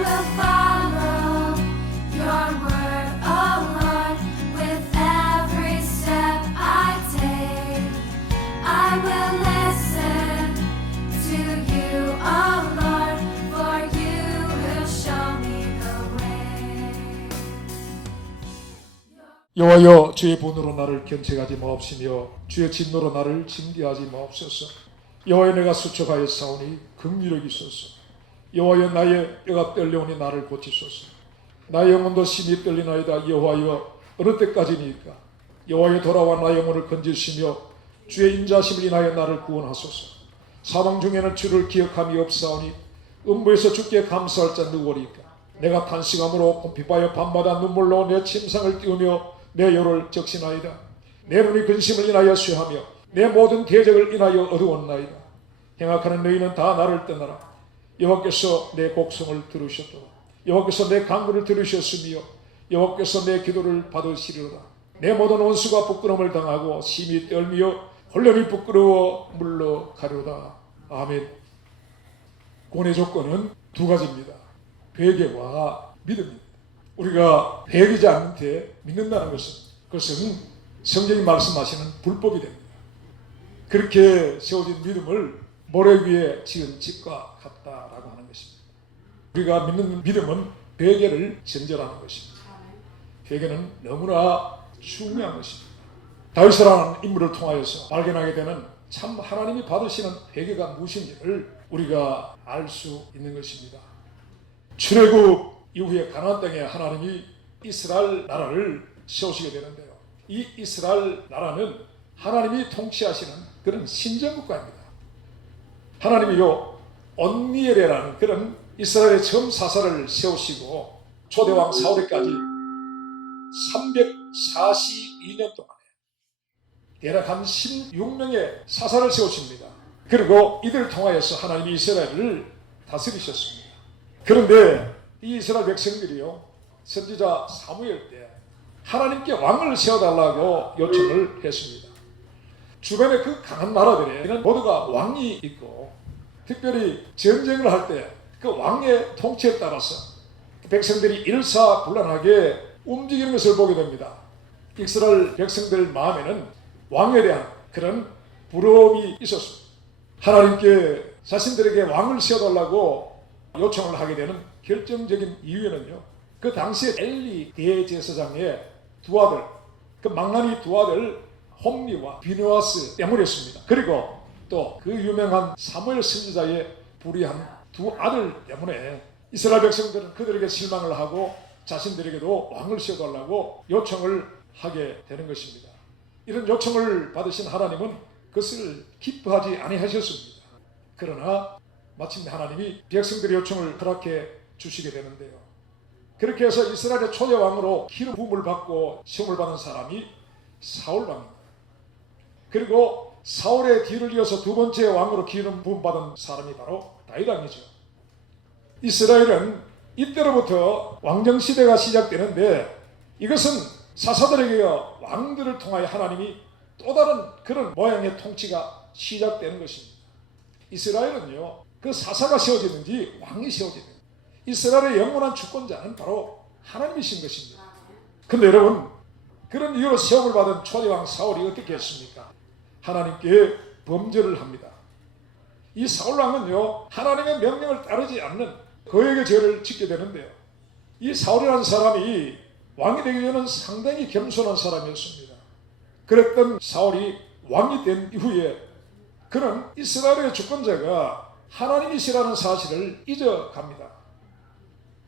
will follow your word, oh Lord, with every step I take. I will listen to you, oh Lord, for you will show me the way. 여호와여, 주의 분으로 나를 견책하지 마옵시며 주의 진노로 나를 징계하지 마옵소서. 여호와여, 내가 수척하여 싸우니 긍휼히 여기소서. 여호와여, 나의 뼈가 떨려오니 나를 고치소서. 나의 영혼도 심히 떨리나이다. 여호와여, 어느 때까지니까? 여호와여, 돌아와 나의 영혼을 건지시며 주의 인자심을 인하여 나를 구원하소서. 사망 중에는 주를 기억함이 없사오니 음부에서 주께 감사할 자 누구리까? 내가 탄식함으로 곰핍하여 밤마다 눈물로 내 침상을 띄우며 내 혀를 적시나이다. 내 눈이 근심을 인하여 쇠하며 내 모든 대적을 인하여 어두웠나이다. 행악하는 너희는 다 나를 떠나라. 여호와께서 내 곡성을 들으셨도다. 여호와께서 내 간구를 들으셨으며 여호와께서 내 기도를 받으시리로다. 내 모든 원수가 부끄러움을 당하고 심히 떨며 혼련히 부끄러워 물러가려다. 아멘. 구원의 조건은 두 가지입니다. 회개와 믿음입니다. 우리가 회개하지 않는 데 믿는다는 그것은 성경이 말씀하시는 불법이 됩니다. 그렇게 세워진 믿음을 모래 위에 지은 집과 같다라고 하는 것입니다. 우리가 믿는 믿음은 회개를 전제하는 것입니다. 회개는 너무나 중요한 것입니다. 다윗이라는 인물을 통하여서 발견하게 되는 참 하나님이 받으시는 회개가 무엇인지를 우리가 알 수 있는 것입니다. 출애굽 이후에 가나안 땅에 하나님이 이스라엘 나라를 세우시게 되는데요. 이 이스라엘 나라는 하나님이 통치하시는 그런 신정국가입니다. 하나님이요, 온니엘이라는 그런 이스라엘의 처음 사사를 세우시고 초대왕 사울에까지 342년 동안에 대략 한 16명의 사사를 세우십니다. 그리고 이들을 통하여서 하나님이 이스라엘을 다스리셨습니다. 그런데 이 이스라엘 백성들이요, 선지자 사무엘 때 하나님께 왕을 세워달라고 요청을 했습니다. 주변의 그 강한 나라들에는 모두가 왕이 있고 특별히 전쟁을 할 때 그 왕의 통치에 따라서 백성들이 일사불란하게 움직이는 것을 보게 됩니다. 이스라엘 백성들 마음에는 왕에 대한 그런 부러움이 있었습니다. 하나님께 자신들에게 왕을 세워달라고 요청을 하게 되는 결정적인 이유는요, 그 당시에 엘리 대제사장의 두 아들, 그 망나니 두 아들 홈리와 비느하스 때문이었습니다. 그리고 또 그 유명한 사무엘 선지자의 불의한 두 아들 때문에 이스라엘 백성들은 그들에게 실망을 하고 자신들에게도 왕을 세워달라고 요청을 하게 되는 것입니다. 이런 요청을 받으신 하나님은 그것을 기뻐하지 아니하셨습니다. 그러나 마침내 하나님이 백성들의 요청을 허락해 주시게 되는데요. 그렇게 해서 이스라엘의 초대 왕으로 기름 부음을 받고 시험을 받은 사람이 사울 왕입니다. 그리고 사울의 뒤를 이어서 두 번째 왕으로 기름 부음 받은 사람이 바로 다윗 왕이죠. 이스라엘은 이때로부터 왕정시대가 시작되는데 이것은 사사들에게 왕들을 통하여 하나님이 또 다른 그런 모양의 통치가 시작되는 것입니다. 이스라엘은요, 그 사사가 세워지는지 왕이 세워지는지 이스라엘의 영원한 주권자는 바로 하나님이신 것입니다. 그런데 여러분, 그런 이유로 시험을 받은 초대왕 사울이 어떻게 했습니까? 하나님께 범죄를 합니다. 이 사울왕은요, 하나님의 명령을 따르지 않는 거역의 죄를 짓게 되는데요. 이 사울이라는 사람이 왕이 되기 전에는 상당히 겸손한 사람이었습니다. 그랬던 사울이 왕이 된 이후에 그는 이스라엘의 주권자가 하나님이시라는 사실을 잊어갑니다.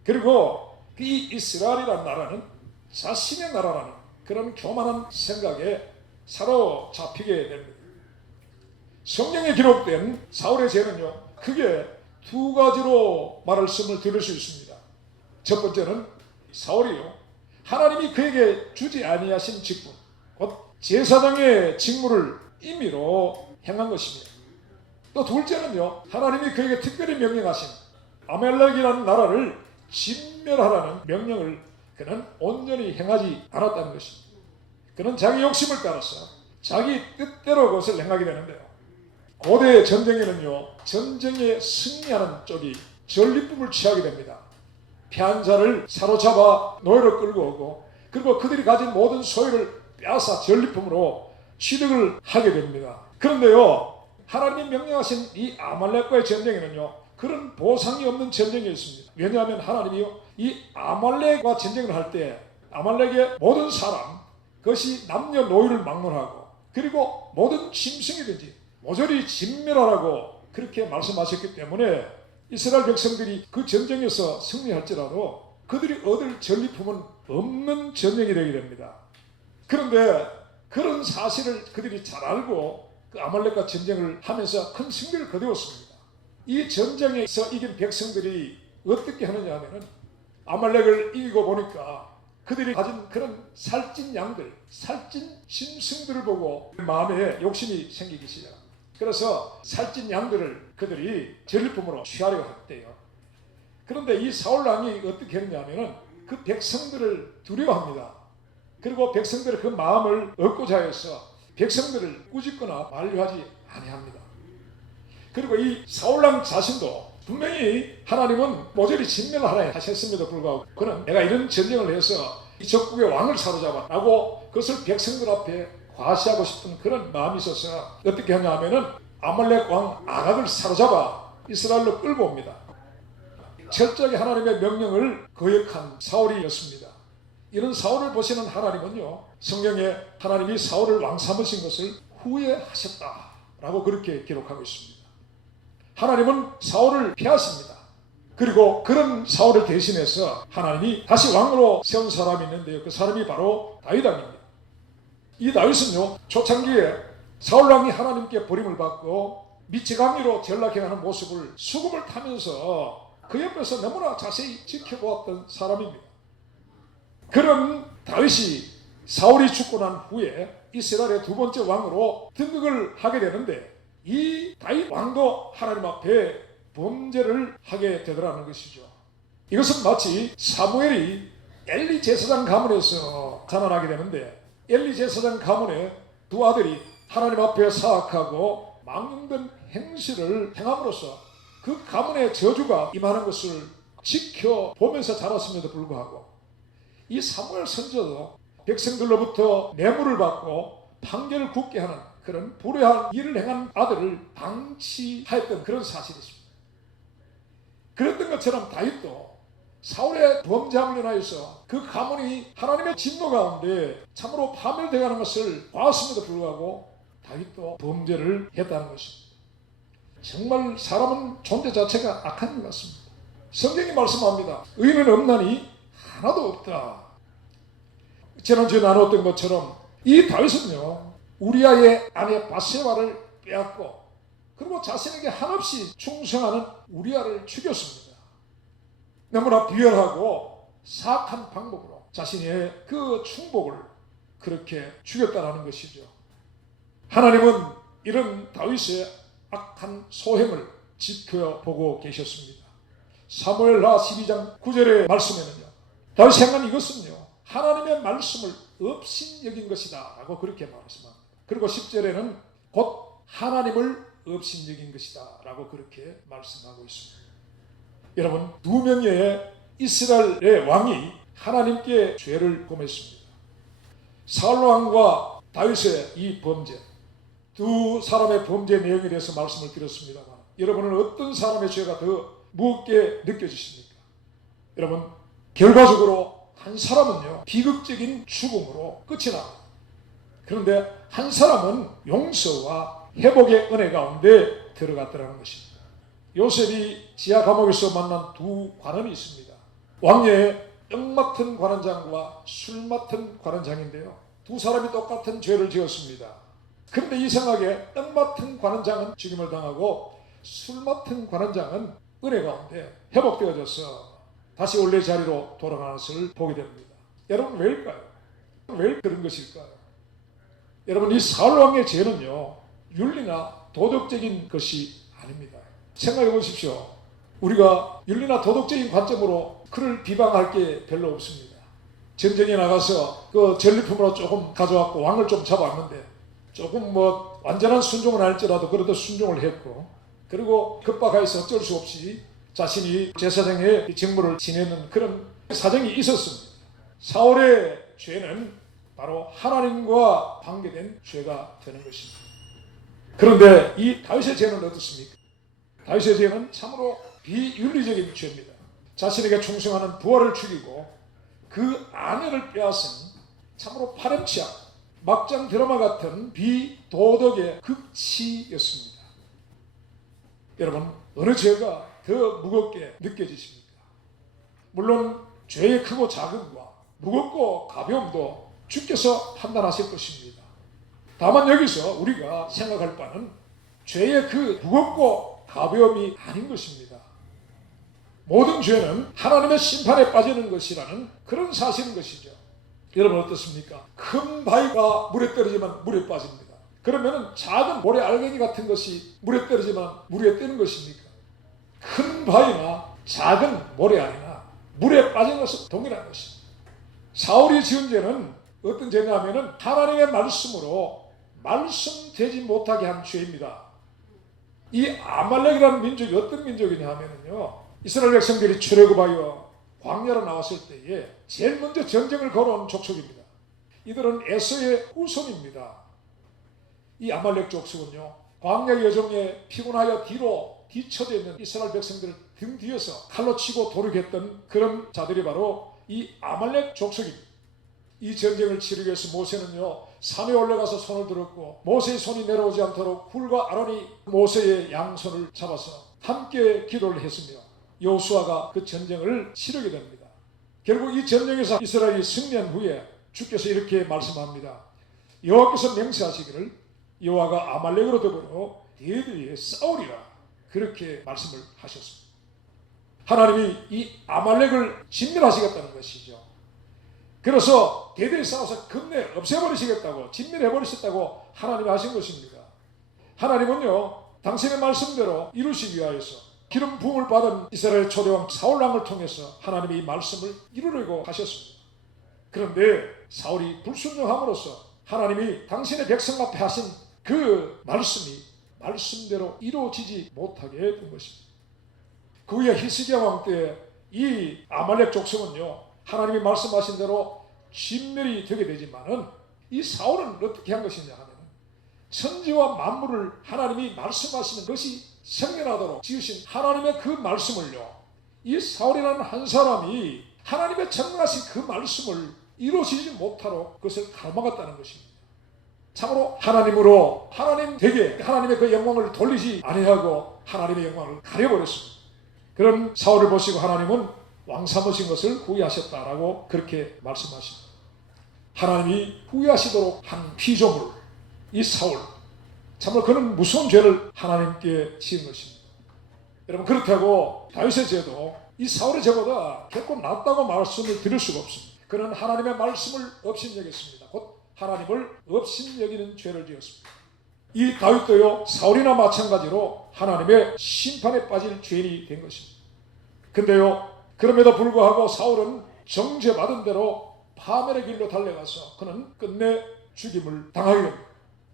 그리고 이 이스라엘이라는 나라는 자신의 나라라는 그런 교만한 생각에 사로잡히게 됩니다. 성경에 기록된 사울의 죄는요, 크게 두 가지로 말씀을 드릴 수 있습니다. 첫 번째는 사울이요, 하나님이 그에게 주지 아니하신 직분, 곧 제사장의 직무를 임의로 행한 것입니다. 또 둘째는요, 하나님이 그에게 특별히 명령하신 아멜렉이라는 나라를 진멸하라는 명령을 그는 온전히 행하지 않았다는 것입니다. 그는 자기 욕심을 따라서 자기 뜻대로 그것을 행하게 되는데요. 고대 전쟁에는요, 전쟁에 승리하는 쪽이 전리품을 취하게 됩니다. 패한 자를 사로잡아 노예로 끌고 오고, 그리고 그들이 가진 모든 소유를 빼앗아 전리품으로 취득을 하게 됩니다. 그런데요, 하나님이 명령하신 이 아말렉과의 전쟁에는요, 그런 보상이 없는 전쟁이었습니다. 왜냐하면 하나님이요, 이 아말렉과 전쟁을 할 때 아말렉의 모든 사람, 그것이 남녀노인을 막론하고, 그리고 모든 짐승이든지 모조리 진멸하라고 그렇게 말씀하셨기 때문에 이스라엘 백성들이 그 전쟁에서 승리할지라도 그들이 얻을 전리품은 없는 전쟁이 되게 됩니다. 그런데 그런 사실을 그들이 잘 알고 그 아말렉과 전쟁을 하면서 큰 승리를 거두었습니다. 이 전쟁에서 이긴 백성들이 어떻게 하느냐 하면은, 아말렉을 이기고 보니까 그들이 가진 그런 살찐 양들, 살찐 짐승들을 보고 마음에 욕심이 생기기 시작. 그래서 살찐 양들을 그들이 전리품으로 취하려고 했대요. 그런데 이 사울왕이 어떻게 했냐면은 그 백성들을 두려워합니다. 그리고 백성들의 그 마음을 얻고자 해서 백성들을 꾸짖거나 만류하지 아니합니다. 그리고 이 사울왕 자신도 분명히 하나님은 모조리 진멸하라 하셨음에도 불구하고 그는 내가 이런 전쟁을 해서 이 적국의 왕을 사로잡아 라고 그것을 백성들 앞에 과시하고 싶은 그런 마음이 있어서 어떻게 하냐 하면은 아말렉 왕 아각을 사로잡아 이스라엘로 끌고 옵니다. 철저하게 하나님의 명령을 거역한 사울이었습니다. 이런 사울을 보시는 하나님은요, 성경에 하나님이 사울을 왕 삼으신 것을 후회하셨다라고 그렇게 기록하고 있습니다. 하나님은 사울을 피하십니다. 그리고 그런 사울을 대신해서 하나님이 다시 왕으로 세운 사람이 있는데요, 그 사람이 바로 다윗 왕입니다. 이 다윗은요, 초창기에 사울왕이 하나님께 버림을 받고 미치광이로 전락해가는 모습을 수금을 타면서 그 옆에서 너무나 자세히 지켜보았던 사람입니다. 그런 다윗이 사울이 죽고 난 후에 이스라엘의 두 번째 왕으로 등극을 하게 되는데, 이 다윗 왕도 하나님 앞에 범죄를 하게 되더라는 것이죠. 이것은 마치 사무엘이 엘리 제사장 가문에서 자라나게 되는데, 엘리 제사장 가문의 두 아들이 하나님 앞에 사악하고 망령된 행실을 행함으로써 그 가문의 저주가 임하는 것을 지켜보면서 자랐음에도 불구하고, 이 사무엘 선지자도 백성들로부터 뇌물을 받고 판결을 굳게 하는 그런 불의한 일을 행한 아들을 방치하였던 그런 사실이 있습니다. 그랬던 것처럼 다윗도 사울의 범죄함을 인하여서 그 가문이 하나님의 진노 가운데 참으로 파멸되어가는 것을 봤음에도 불구하고 다윗도 범죄를 했다는 것입니다. 정말 사람은 존재 자체가 악한 것 같습니다. 성경이 말씀합니다. 의인은 없나니 하나도 없다. 지난주에 나눴던 것처럼 이 다윗은요, 우리아의 아내 바세바를 빼앗고 그리고 자신에게 한없이 충성하는 우리아를 죽였습니다. 너무나 비열하고 사악한 방법으로 자신의 그 충복을 그렇게 죽였다는 것이죠. 하나님은 이런 다윗의 악한 소행을 지켜보고 계셨습니다. 사무엘하 12장 9절의 말씀에는요, 다윗이 행한 이것은요, 하나님의 말씀을 업신여긴 것이다 라고 그렇게 말씀합니다. 그리고 10절에는 곧 하나님을 업신여긴 것이다 라고 그렇게 말씀하고 있습니다. 여러분, 두 명의 이스라엘의 왕이 하나님께 죄를 범했습니다. 사울 왕과 다윗의 이 범죄, 두 사람의 범죄 내용에 대해서 말씀을 드렸습니다만, 여러분은 어떤 사람의 죄가 더 무겁게 느껴지십니까? 여러분, 결과적으로 한 사람은요, 비극적인 죽음으로 끝이 납니다. 그런데 한 사람은 용서와 회복의 은혜 가운데 들어갔더라는 것입니다. 요셉이 지하 감옥에서 만난 두 관원이 있습니다. 왕녀의 떡 맡은 관원장과 술 맡은 관원장인데요, 두 사람이 똑같은 죄를 지었습니다. 그런데 이상하게 떡 맡은 관원장은 죽임을 당하고 술 맡은 관원장은 은혜 가운데 회복되어져서 다시 원래 자리로 돌아가는 것을 보게 됩니다. 여러분, 왜일까요? 왜 그런 것일까요? 여러분, 이 사울 왕의 죄는요, 윤리나 도덕적인 것이 아닙니다. 생각해 보십시오. 우리가 윤리나 도덕적인 관점으로 그를 비방할 게 별로 없습니다. 전쟁에 나가서 그 전리품으로 조금 가져왔고 왕을 좀 잡았는데 조금 완전한 순종은 아닐지라도 그래도 순종을 했고, 그리고 급박해서 어쩔 수 없이 자신이 제사장의 직무를 지내는 그런 사정이 있었습니다. 사울의 죄는 바로 하나님과 관계된 죄가 되는 것입니다. 그런데 이 다윗의 죄는 어떻습니까? 다윗의 죄는 참으로 비윤리적인 죄입니다. 자신에게 충성하는 부하를 죽이고 그 아내를 빼앗은 참으로 파렴치한 막장 드라마 같은 비도덕의 극치였습니다. 여러분, 어느 죄가 더 무겁게 느껴지십니까? 물론 죄의 크고 작음과 무겁고 가벼움도 주께서 판단하실 것입니다. 다만 여기서 우리가 생각할 바는 죄의 그 무겁고 가벼움이 아닌 것입니다. 모든 죄는 하나님의 심판에 빠지는 것이라는 그런 사실인 것이죠. 여러분 어떻습니까? 큰 바위가 물에 떨어지면 물에 빠집니다. 그러면 작은 모래 알갱이 같은 것이 물에 떨어지면 물에 뜨는 것입니까? 큰 바위나 작은 모래알이나 물에 빠진 것은 동일한 것입니다. 사울이 지은 죄는 어떤 죄냐면은 하나님의 말씀으로 말씀되지 못하게 한 죄입니다. 이 아말렉이라는 민족이 어떤 민족이냐 하면은요, 이스라엘 백성들이 출애굽하여 광야로 나왔을 때에 제일 먼저 전쟁을 걸어온 족속입니다. 이들은 에서의 후손입니다. 이 아말렉 족속은요, 광야 여정에 피곤하여 뒤로 뒤처져 있는 이스라엘 백성들을 등 뒤에서 칼로 치고 도륙했던 그런 자들이 바로 이 아말렉 족속입니다. 이 전쟁을 치르기 위해서 모세는요, 산에 올라가서 손을 들었고 모세의 손이 내려오지 않도록 훌과 아론이 모세의 양손을 잡아서 함께 기도를 했으며 여호수아가 그 전쟁을 치르게 됩니다. 결국 이 전쟁에서 이스라엘이 승리한 후에 주께서 이렇게 말씀합니다. 여호와께서 맹세하시기를 여호와가 아말렉으로 더불어 대대에 싸우리라, 그렇게 말씀을 하셨습니다. 하나님이 이 아말렉을 진멸하시겠다는 것이죠. 그래서 대대에 싸워서 끝내 없애버리시겠다고, 진멸해버리셨다고 하나님이 하신 것입니다. 하나님은요, 당신의 말씀대로 이루시기 위하여서 기름 부음을 받은 이스라엘 초대왕 사울왕을 통해서 하나님이 이 말씀을 이루려고 하셨습니다. 그런데 사울이 불순종함으로써 하나님이 당신의 백성 앞에 하신 그 말씀이 말씀대로 이루어지지 못하게 된 것입니다. 그 후에 히스기야 왕 때 이 아말렉 족속은요, 하나님이 말씀하신 대로 진멸이 되게 되지만은 이 사울은 어떻게 한 것이냐 하면 천지와 만물을 하나님이 말씀하시는 것이 생겨나도록 지으신 하나님의 그 말씀을요, 이 사울이라는 한 사람이 하나님의 정하신 그 말씀을 이루어지지 못하도록 그것을 가로막았다는 것입니다. 참으로 하나님으로 하나님 되게 하나님의 그 영광을 돌리지 아니하고 하나님의 영광을 가려버렸습니다. 그런 사울을 보시고 하나님은 왕 삼으신 것을 후회하셨다라고 그렇게 말씀하십니다. 하나님이 후회하시도록 한 피조물, 이 사울, 참으로 그는 무서운 죄를 하나님께 지은 것입니다. 여러분, 그렇다고 다윗의 죄도 이 사울의 죄보다 결코 낫다고 말씀을 드릴 수가 없습니다. 그는 하나님의 말씀을 업신여겼습니다. 곧 하나님을 업신여기는 죄를 지었습니다. 이 다윗도요, 사울이나 마찬가지로 하나님의 심판에 빠질 죄인이 된 것입니다. 근데요, 그럼에도 불구하고 사울은 정죄받은 대로 파멸의 길로 달려가서 그는 끝내 죽임을 당하게 됩니다.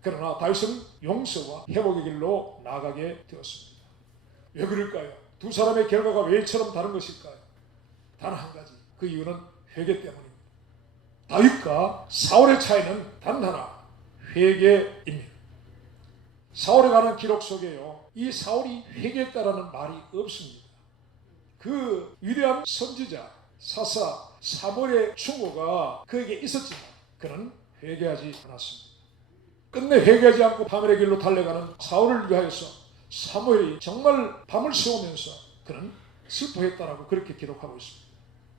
그러나 다윗은 용서와 회복의 길로 나아가게 되었습니다. 왜 그럴까요? 두 사람의 결과가 왜 이처럼 다른 것일까요? 단 한 가지, 그 이유는 회개 때문입니다. 다윗과 사울의 차이는 단 하나, 회개입니다. 사울에 관한 기록 속에요, 이 사울이 회개했다라는 말이 없습니다. 그 위대한 선지자 사사 사무엘의 충고가 그에게 있었지만 그는 회개하지 않았습니다. 끝내 회개하지 않고 파멸의 길로 달려가는 사울을 위하여서 사무엘이 정말 밤을 새우면서 그는 슬퍼했다라고 그렇게 기록하고 있습니다.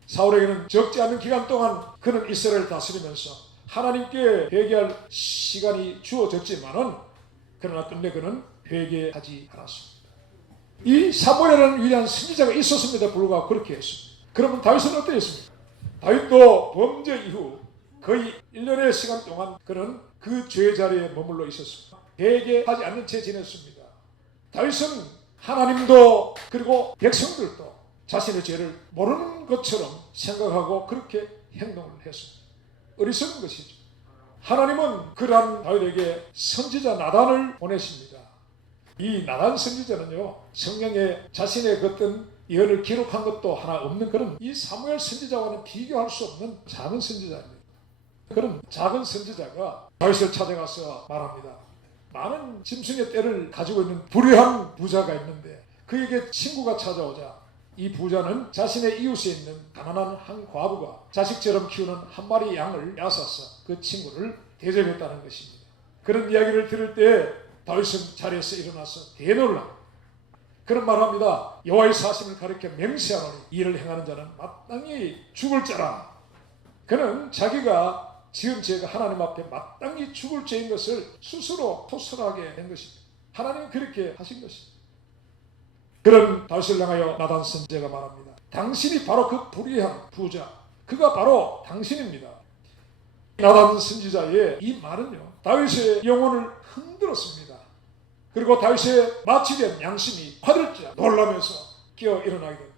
사울에게는 적지 않은 기간 동안 그는 이스라엘을 다스리면서 하나님께 회개할 시간이 주어졌지만은 그러나 끝내 그는 회개하지 않았습니다. 이 사무엘이라는 위대한 선지자가 있었음에도 불구하고 그렇게 했습니다. 그러면 다윗은 어떠했습니까? 다윗도 범죄 이후 거의 1년의 시간 동안 그는 그 죄 자리에 머물러 있었습니다. 회개하지 않는 채 지냈습니다. 다윗은 하나님도 그리고 백성들도 자신의 죄를 모르는 것처럼 생각하고 그렇게 행동을 했습니다. 어리석은 것이죠. 하나님은 그러한 다윗에게 선지자 나단을 보내십니다. 이 나단 선지자는요, 성령에 자신의 어떤 예언을 기록한 것도 하나 없는 그런 이 사무엘 선지자와는 비교할 수 없는 작은 선지자입니다. 그런 작은 선지자가 다윗을 찾아가서 말합니다. 많은 짐승의 떼를 가지고 있는 불의한 부자가 있는데 그에게 친구가 찾아오자 이 부자는 자신의 이웃에 있는 가난한 한 과부가 자식처럼 키우는 한 마리 양을 빼앗아서 그 친구를 대접했다는 것입니다. 그런 이야기를 들을 때 다윗은 자리에서 일어나서 대놀라 그런 말합니다. 여호와의 사심을 가리켜 맹세하노니 이를 행하는 자는 마땅히 죽을 자라. 그는 자기가 지은 죄가 하나님 앞에 마땅히 죽을 죄인 것을 스스로 토설하게 된 것입니다. 하나님은 그렇게 하신 것입니다. 그런 다윗을 향하여 나단 선지자가 말합니다. 당신이 바로 그 불의한 부자, 그가 바로 당신입니다. 나단 선지자의 이 말은요, 다윗의 영혼을 흔들었습니다. 그리고 다윗의 마취된 양심이 화들짝 놀라면서 깨어 일어나게 됩니다.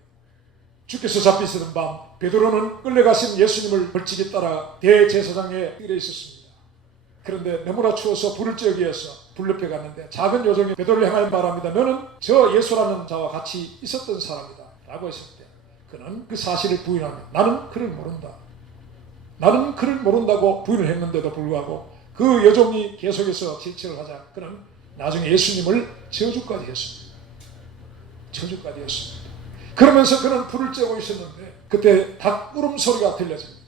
주께서 잡히시던 밤 베드로는 끌려가신 예수님을 벌칙에 따라 대제사장에 들에 있었습니다. 그런데 너무나 추워서 불을 쬐기 위해서 불 옆에 갔는데 작은 요정이 베드로를 향하여 말합니다. 너는 저 예수라는 자와 같이 있었던 사람이다 라고 했을 때 그는 그 사실을 부인하며 나는 그를 모른다. 나는 그를 모른다고 부인을 했는데도 불구하고 그 여종이 계속해서 질책을 하자 그는 나중에 예수님을 저주까지 했습니다. 저주까지 했습니다. 그러면서 그는 불을 쬐고 있었는데 그때 닭울음 소리가 들려집니다.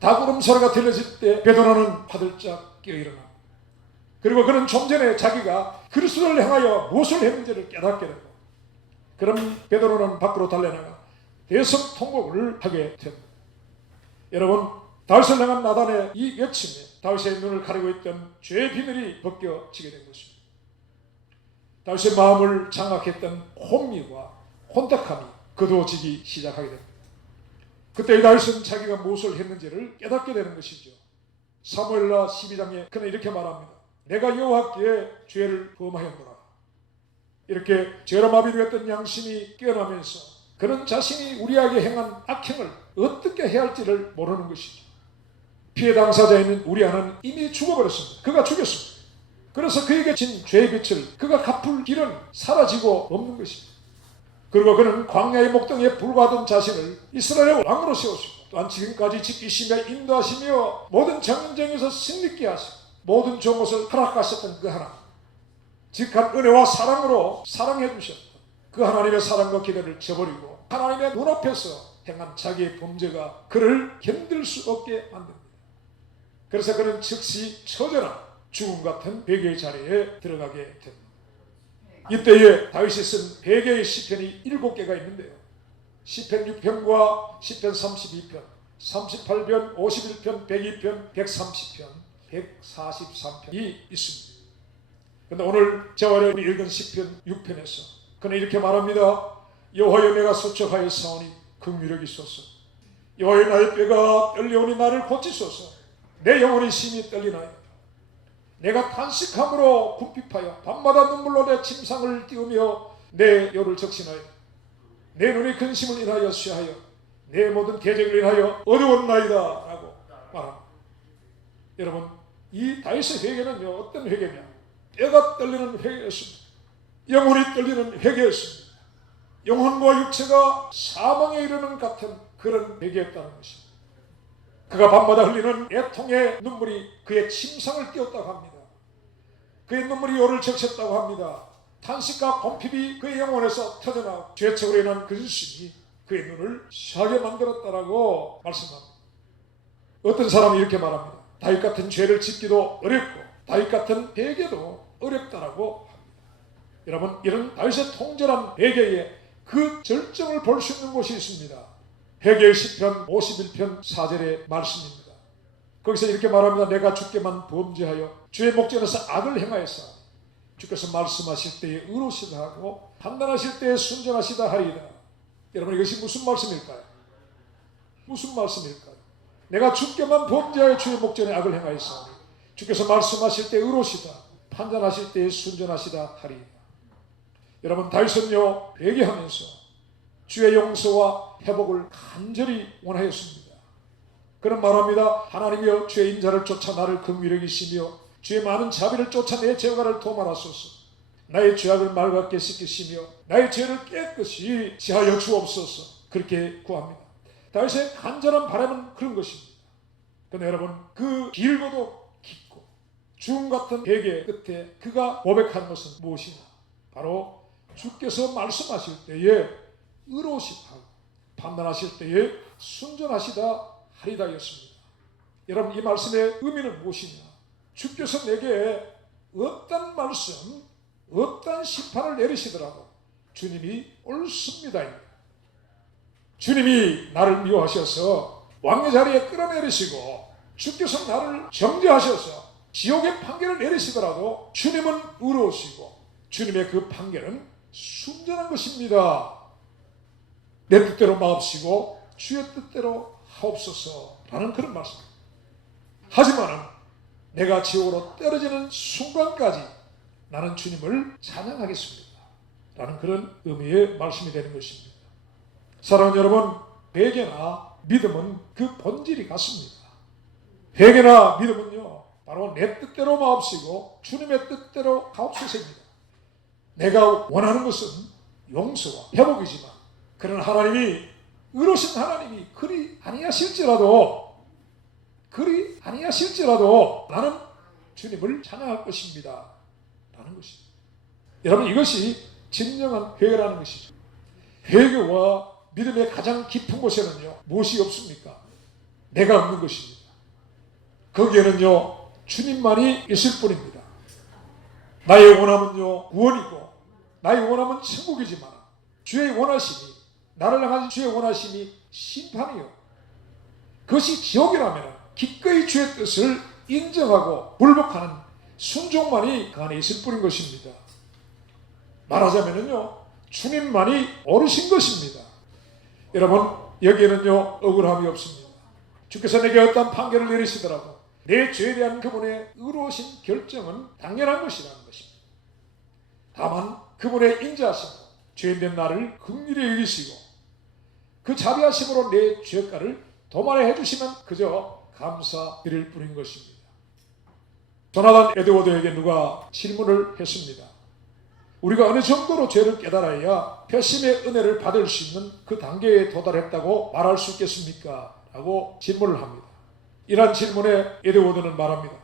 닭울음 소리가 들려질 때 베드로는 화들짝 깨어 일어나. 그리고 그는 좀 전에 자기가 그리스도를 향하여 무엇을 했는지를 깨닫게 되고, 그럼 베드로는 밖으로 달려나가 대성통곡을 하게 됩니다. 여러분, 다윗을 향한 나단의 이 외침에 다윗의 눈을 가리고 있던 죄의 비늘이 벗겨지게 된 것입니다. 다윗의 마음을 장악했던 혼미와 혼탁함이 거두어지기 시작하게 됩니다. 그때 다윗은 자기가 무엇을 했는지를 깨닫게 되는 것이죠. 사무엘하 12장에 그는 이렇게 말합니다. 내가 여호와께 죄를 범하였노라. 이렇게 죄로 마비되었던 양심이 깨어나면서 그는 자신이 우리에게 행한 악행을 어떻게 해야 할지를 모르는 것이죠. 피해 당사자인 우리아는 이미 죽어버렸습니다. 그가 죽였습니다. 그래서 그에게 진 죄의 빚을 그가 갚을 길은 사라지고 없는 것입니다. 그리고 그는 광야의 목동에 불과하던 자신을 이스라엘의 왕으로 세우시고 또한 지금까지 지키시며 인도하시며 모든 전쟁에서 승리케 하시고 모든 좋은 것을 허락하셨던 그 하나님, 직한 은혜와 사랑으로 사랑해 주셨던 그 하나님의 사랑과 기대를 저버리고 하나님의 눈앞에서 행한 자기의 범죄가 그를 견딜 수 없게 만듭니다. 그래서 그는 즉시 처절한 죽음 같은 베개의 자리에 들어가게 됩니다. 이때에 다윗이 쓴 베개의 시편이 7개가 있는데요. 시편 6편과 시편 32편, 38편, 51편, 102편, 130편, 143편이 있습니다. 그런데 오늘 저와 읽은 시편 6편에서 그는 이렇게 말합니다. 여호와여 내가 소척하여 사오니 긍휼히 있소서. 여호와여 나의 뼈가 떨려오니 나를 고치소서. 내 영혼이 심히 떨리나이다. 내가 탄식함으로 궁핍하여 밤마다 눈물로 내 침상을 띄우며 내 혀를 적신하여 내 눈이 근심을 인하여 쉬하여 내 모든 계적을 인하여 어두웠나이다 라고 말합니다. 여러분, 이 다윗의 회개는요, 어떤 회개냐? 뼈가 떨리는 회개였습니다. 영혼이 떨리는 회개였습니다. 영혼과 육체가 사망에 이르는 같은 그런 회개였다는 것입니다. 그가 밤마다 흘리는 애통의 눈물이 그의 침상을 띄웠다고 합니다. 그의 눈물이 혀를 적셨다고 합니다. 탄식과 곰핍이 그의 영혼에서 터져나오고 죄책으로 인한 근심이 그의 눈을 시하게 만들었다라고 말씀합니다. 어떤 사람이 이렇게 말합니다. 다윗 같은 죄를 짓기도 어렵고 다윗 같은 회개도 어렵다라고 합니다. 여러분, 이런 다윗의 통절한 회개에 그 절정을 볼 수 있는 곳이 있습니다. 회개의 시편 51편 4절의 말씀입니다. 거기서 이렇게 말합니다. 내가 주께만 범죄하여 주의 목전에서 악을 행하였사 주께서 말씀하실 때에 의로시다 하고 판단하실 때에 순전하시다 하리이다. 여러분, 이것이 무슨 말씀일까요? 무슨 말씀일까요? 내가 주께만 범죄하여 주의 목전에 악을 행하였사오니 주께서 말씀하실 때에 의로시다 판단하실 때에 순전하시다 하리이다. 여러분, 다윗은요 회개하면서 주의 용서와 회복을 간절히 원하였습니다. 그는 말합니다. 하나님이여 주의 인자를 쫓아 나를 긍휼히 여기시며 주의 많은 자비를 쫓아 내 죄가를 도말하소서. 나의 죄악을 맑게 씻기시며 나의 죄를 깨끗이 지하여 주옵소서. 그렇게 구합니다. 다윗의 간절한 바람은 그런 것입니다. 그런데 여러분, 그 길고도 깊고 죽음 같은 베개 끝에 그가 고백한 것은 무엇이냐? 바로 주께서 말씀하실 때에 의로우시다, 판단하실 때에 순전하시다 하리다였습니다. 여러분, 이 말씀의 의미는 무엇이냐? 주께서 내게 어떤 말씀, 어떤 심판을 내리시더라도 주님이 옳습니다. 주님이 나를 미워하셔서 왕의 자리에 끌어내리시고 주께서 나를 정죄하셔서 지옥의 판결을 내리시더라도 주님은 의로우시고 주님의 그 판결은 순전한 것입니다. 내 뜻대로 마옵시고 주의 뜻대로 하옵소서라는 그런 말씀입니다. 하지만 내가 지옥으로 떨어지는 순간까지 나는 주님을 찬양하겠습니다 라는 그런 의미의 말씀이 되는 것입니다. 사랑하는 여러분, 회개나 믿음은 그 본질이 같습니다. 회개나 믿음은요, 바로 내 뜻대로 마옵시고 주님의 뜻대로 하옵소서입니다. 내가 원하는 것은 용서와 회복이지만 그런 하나님이, 의로우신 하나님이 그리 아니하실지라도 나는 주님을 찬양할 것입니다 라는 것입니다. 여러분, 이것이 진정한 회개라는 것이죠. 회개와 믿음의 가장 깊은 곳에는요, 무엇이 없습니까? 내가 없는 것입니다. 거기에는요, 주님만이 있을 뿐입니다. 나의 원함은요, 구원이고 나의 원함은 천국이지만 주의 원하심이, 나를 향한 주의 원하심이 심판이요, 그것이 지옥이라면 기꺼이 주의 뜻을 인정하고 불복하는 순종만이 그 안에 있을 뿐인 것입니다. 말하자면요, 주님만이 옳으신 것입니다. 여러분, 여기에는요, 억울함이 없습니다. 주께서 내게 어떤 판결을 내리시더라도 내 죄에 대한 그분의 의로우신 결정은 당연한 것이라는 것입니다. 다만 그분의 인자하심으로 죄인된 나를 긍휼히 여기시고 그 자비하심으로 내 죄가를 도말해 주시면 그저 감사드릴 뿐인 것입니다. 조나단 에드워드에게 누가 질문을 했습니다. 우리가 어느 정도로 죄를 깨달아야 표심의 은혜를 받을 수 있는 그 단계에 도달했다고 말할 수 있겠습니까? 라고 질문을 합니다. 이러한 질문에 에드워드는 말합니다.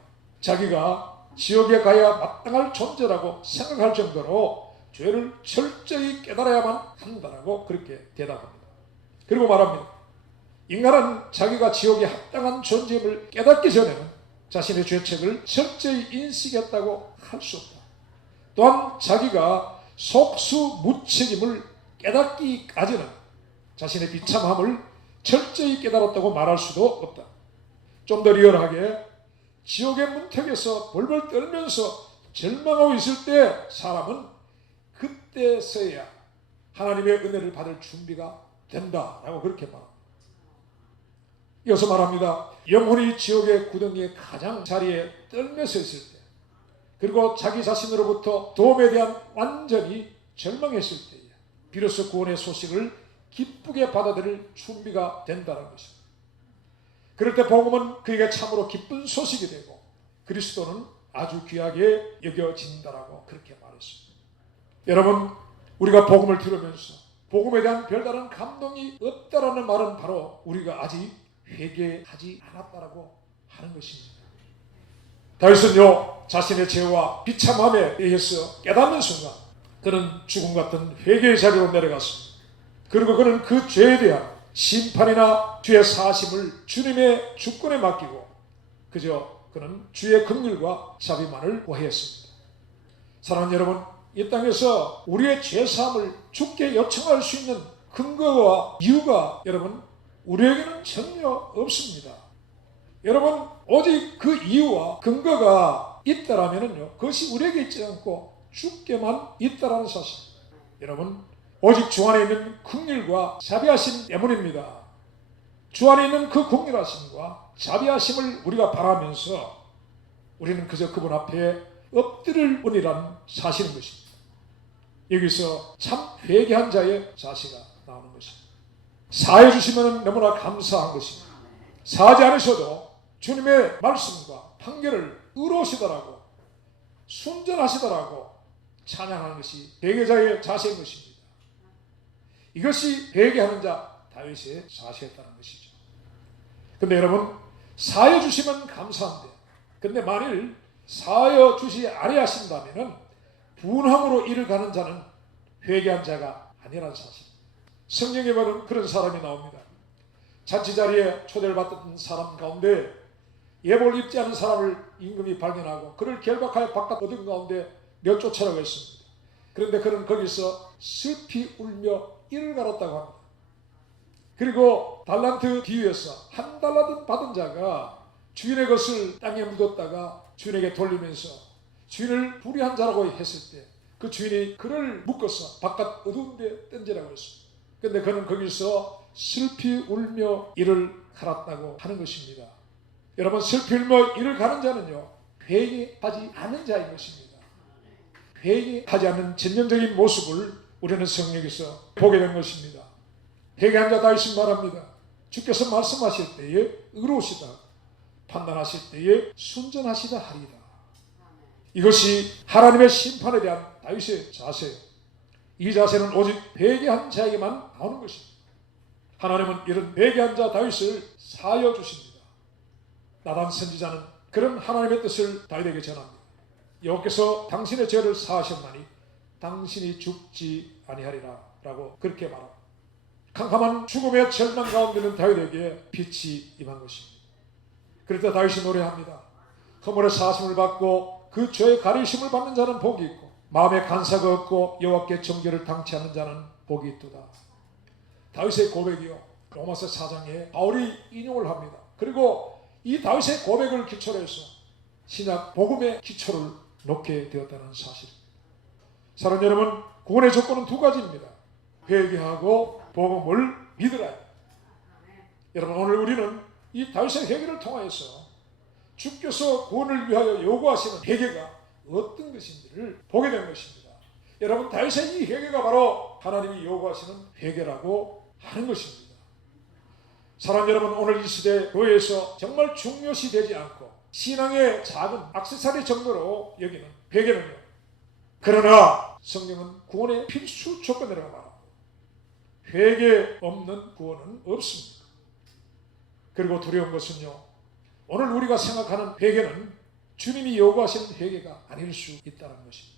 자기가 지옥에 가야 마땅할 존재라고 생각할 정도로 죄를 철저히 깨달아야만 한다라고 그렇게 대답합니다. 그리고 말합니다. 인간은 자기가 지옥에 합당한 존재임을 깨닫기 전에는 자신의 죄책을 철저히 인식했다고 할 수 없다. 또한 자기가 속수무책임을 깨닫기까지는 자신의 비참함을 철저히 깨달았다고 말할 수도 없다. 좀 더 리얼하게, 지옥의 문턱에서 벌벌 떨면서 절망하고 있을 때 사람은 그때서야 하나님의 은혜를 받을 준비가 된다라고 그렇게 말합니다. 이어서 말합니다. 영혼이 지옥의 구덩이의 가장 자리에 떨면서 있을 때, 그리고 자기 자신으로부터 도움에 대한 완전히 절망했을 때에 비로소 구원의 소식을 기쁘게 받아들일 준비가 된다는 것입니다. 그럴 때 복음은 그에게 참으로 기쁜 소식이 되고 그리스도는 아주 귀하게 여겨진다라고 그렇게 말했습니다. 여러분, 우리가 복음을 들으면서 복음에 대한 별다른 감동이 없다라는 말은 바로 우리가 아직 회개하지 않았다라고 하는 것입니다. 다윗은요, 자신의 죄와 비참함에 의해서 깨닫는 순간 그는 죽음 같은 회개의 자리로 내려갔습니다. 그리고 그는 그 죄에 대한 심판이나 죄의 사심을 주님의 주권에 맡기고 그저 그는 주의 긍휼과 자비만을 구했습니다. 사랑하는 여러분, 이 땅에서 우리의 죄사함을 주께 요청할 수 있는 근거와 이유가 여러분 우리에게는 전혀 없습니다. 여러분, 오직 그 이유와 근거가 있다라면요, 그것이 우리에게 있지 않고 주께만 있다라는 사실. 여러분, 오직 주 안에 있는 긍휼과 자비하심 때문입니다. 주 안에 있는 그 긍휼하심과 자비하심을 우리가 바라면서 우리는 그저 그분 앞에 엎드릴 뿐이라는 사실인 것입니다. 여기서 참 회개한 자의 자세가 나오는 것입니다. 사해 주시면 너무나 감사한 것입니다. 사하지 않으셔도 주님의 말씀과 판결을 의로우시더라고, 순전하시더라고, 찬양하는 것이 회개자의 자세인 것입니다. 이것이 회개하는 자 다윗의 자세였다는 것이죠. 근데 여러분, 사여 주시면 감사한데, 근데 만일 사여 주시 아니하신다면은 분함으로 이를 가는 자는 회개한 자가 아니라는 사실. 성경에 보면 그런 사람이 나옵니다. 잔치자리에 초대를 받던 사람 가운데 예복을 입지 않은 사람을 임금이 발견하고 그를 결박하여 바깥 어둠 가운데 내쫓으라고 했습니다. 그런데 그는 거기서 슬피 울며 이를 갈았다고 합니다. 그리고 달란트 뒤에서 한 달란트 받은 자가 주인의 것을 땅에 묻었다가 주인에게 돌리면서 주인을 불의한 자라고 했을 때 그 주인이 그를 묶어서 바깥 어두운 데 던지라고 했습니다. 그런데 그는 거기서 슬피 울며 이를 갈았다고 하는 것입니다. 여러분, 슬피 울며 이를 가는 자는요, 회개하지 않는 자인 것입니다. 회개하지 않는 전형적인 모습을 우리는 성경에서 보게 된 것입니다. 회개한 자 다윗은 말합니다. 주께서 말씀하실 때에 의로우시다, 판단하실 때에 순전하시다 하리라. 이것이 하나님의 심판에 대한 다윗의 자세예요. 이 자세는 오직 회개한 자에게만 나오는 것입니다. 하나님은 이런 회개한 자 다윗을 사여 주십니다. 나단 선지자는 그런 하나님의 뜻을 다윗에게 전합니다. 여호와께서 당신의 죄를 사하셨나니 당신이 죽지 아니하리라 라고 그렇게 말합니다. 캄캄한 죽음의 절망 가운데는 다윗에게 빛이 임한 것입니다. 그럴 때 다윗이 노래합니다. 허물의 사심을 받고 그 죄의 가리심을 받는 자는 복이 있고 마음에 간사가 없고 여호와께 정죄를 당치 않는 자는 복이 있도다. 다윗의 고백이요, 로마서 4장에 바울이 인용을 합니다. 그리고 이 다윗의 고백을 기초로 해서 신약 복음의 기초를 놓게 되었다는 사실입니다. 사랑하는 여러분, 구원의 조건은 두 가지입니다. 회개하고 복음을 믿으라. 여러분, 오늘 우리는 이 다윗의 회개를 통하여서 주께서 구원을 위하여 요구하시는 회개가 어떤 것인지를 보게 된 것입니다. 여러분, 다윗의 이 회개가 바로 하나님이 요구하시는 회개라고 하는 것입니다. 사랑하는 여러분, 오늘 이 시대 교회에서 정말 중요시 되지 않고 신앙의 작은 액세서리 정도로 여기는 회개는요, 그러나 성경은 구원의 필수 조건이라고 말합니다. 회개 없는 구원은 없습니다. 그리고 두려운 것은요, 오늘 우리가 생각하는 회개는 주님이 요구하시는 회개가 아닐 수 있다는 것입니다.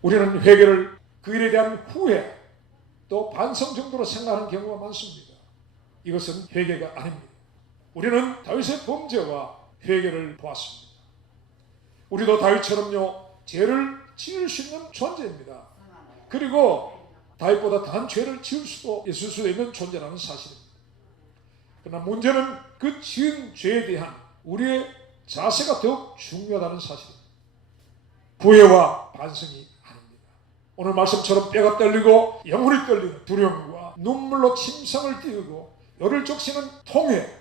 우리는 회개를 그 일에 대한 후회 또 반성 정도로 생각하는 경우가 많습니다. 이것은 회개가 아닙니다. 우리는 다윗의 범죄와 회개를 보았습니다. 우리도 다윗처럼요, 죄를 지을 수 있는 존재입니다. 그리고 다윗보다 더한 죄를 지을 수도 있을 수도 있는 존재라는 사실입니다. 그러나 문제는 그 지은 죄에 대한 우리의 자세가 더욱 중요하다는 사실입니다. 후회와 반성이 아닙니다. 오늘 말씀처럼 뼈가 떨리고 영혼이 떨리는 두려움과 눈물로 침상을 띄우고 열을 적시는 통회,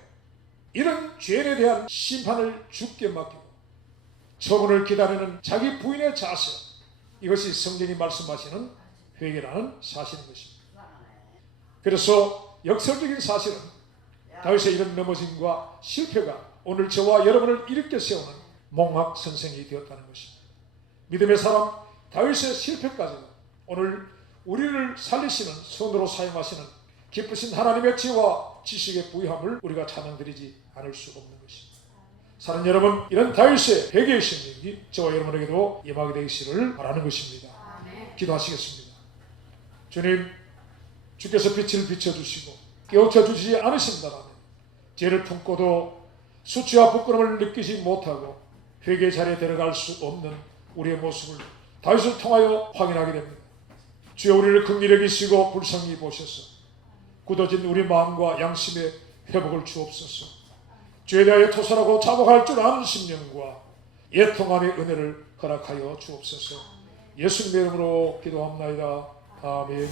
이런 죄에 대한 심판을 주께 맡기고 처분을 기다리는 자기 부인의 자세, 이것이 성경이 말씀하시는 회개라는 사실인 것입니다. 그래서 역설적인 사실은 다윗의 이런 넘어짐과 실패가 오늘 저와 여러분을 일으켜 세우는 몽학 선생이 되었다는 것입니다. 믿음의 사람 다윗의 실패까지는 오늘 우리를 살리시는 손으로 사용하시는 기쁘신 하나님의 지혜와 지식의 부유함을 우리가 찬양드리지 않을 수 없는 것입니다. 사랑하는 여러분, 이런 다윗의 회개의 심령이 저와 여러분에게도 임하게 되시기를 바라는 것입니다. 기도하시겠습니다. 주님, 주께서 빛을 비춰주시고 깨우쳐 주시지 않으신다면 죄를 품고도 수치와 부끄러움을 느끼지 못하고 회개 자리에 들어갈 수 없는 우리의 모습을 다윗을 통하여 확인하게 됩니다. 주여, 우리를 긍휼히 여기시고 불쌍히 보셔서 굳어진 우리 마음과 양심의 회복을 주옵소서. 죄에 대하여 토설하고 자복할 줄 아는 심령과 애통함의 은혜를 허락하여 주옵소서. 예수님의 이름으로 기도합나이다. 아멘.